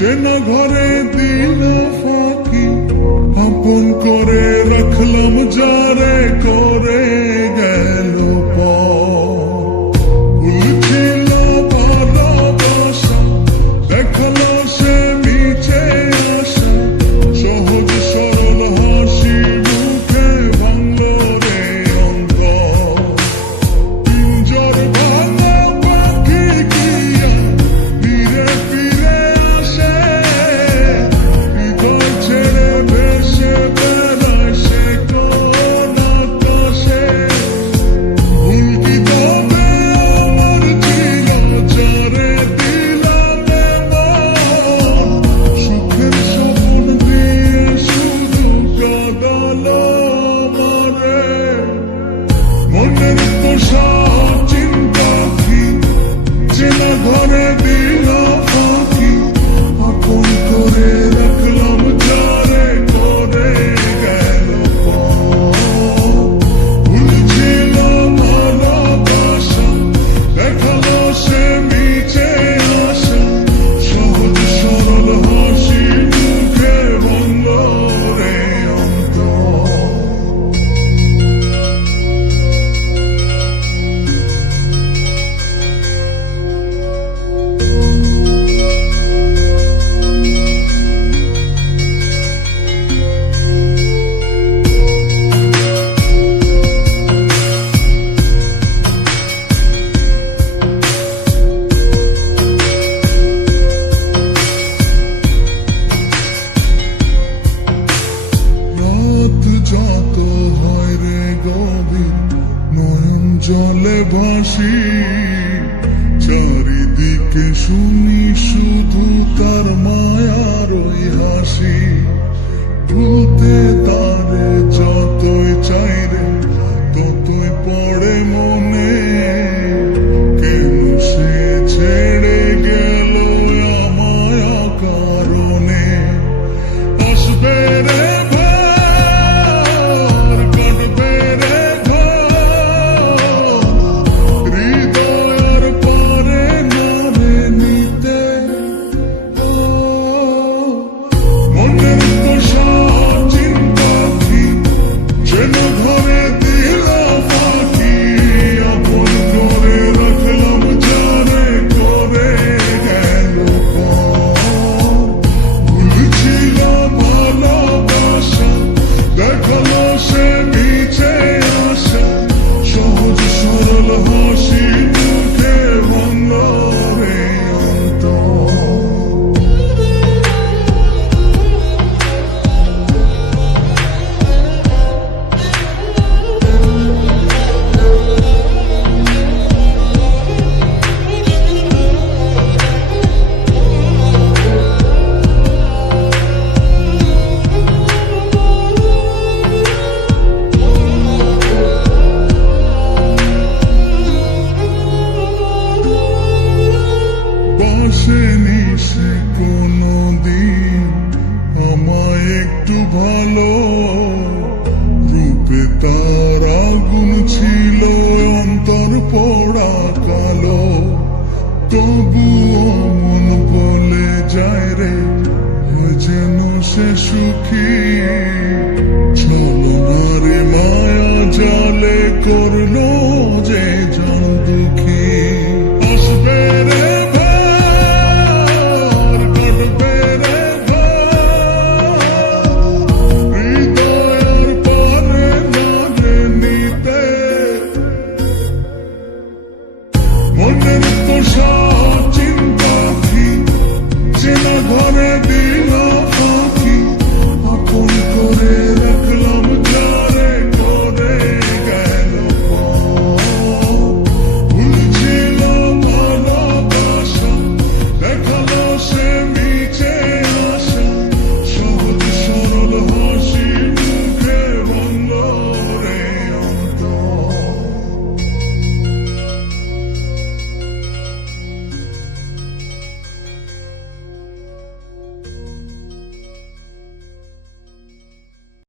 চেনা ঘরে দিল ফাঁকি, আপন করে রাখলাম যারে করে গেল ভুল ছিল ভালোবাসা, দেখালো সে মিছে আশা, সহজ সরল হাসি মুখে ভাঙলো রে অন্তর। পিঞ্জর ভাঙা পাখি কিয়া ফিরে ফিরে আসে, হৃদয় ছেড়ে ভেসে বেড়ায় সে কোন আকাশে। ভুল কি তবে আমার ছিল যারে দিলাম এমন, সুখের স্বপ্ন দিয়ে শুধু কাঁদালো আমারে। মনের তো সব চিন্তা কি, চেনা ঘরে দিল ফাঁকি, আপন করে রাখলাম যারে করে গেল ভুল ছিল ভালোবাসা, দেখালো সে মিছে আশা, সহজ সরল হাসি মুখে ভাঙলো রে অন্তর। রাত যত হয় রে গভীর, নয়ন জলে ভাসি, চারিদিকে শুনি শুধু তার মায়ার ওই হাসি। ভুলতে তারে যতই চাই রে ততই পড়ে মনে, কেন সে ছেড়ে গেল আমায় কারণে। আসবে রে ঘর, কাটবে রে ঘর, হৃদয়ের পরে নামে নিতে। মনের তো সব চিন্তা কি, যেন ঘরে দিল ফাঁকি, আপন করে রাখলাম যারে করে গেল ভুল ছিল ভালোবাসা, দেখালো সে মিছে আশা, সহজ সরল হাসি মুখে ভাঙলো রে অন্তর। বাসেনি সে কোনদিন আমায় একটু ভালো, রূপে তার আগুন ছিল অন্তর পোড়া কালো। তবুও মন বলে যায় রে হয় যেন সে সুখী, ছলনারে মায়া জালে করলো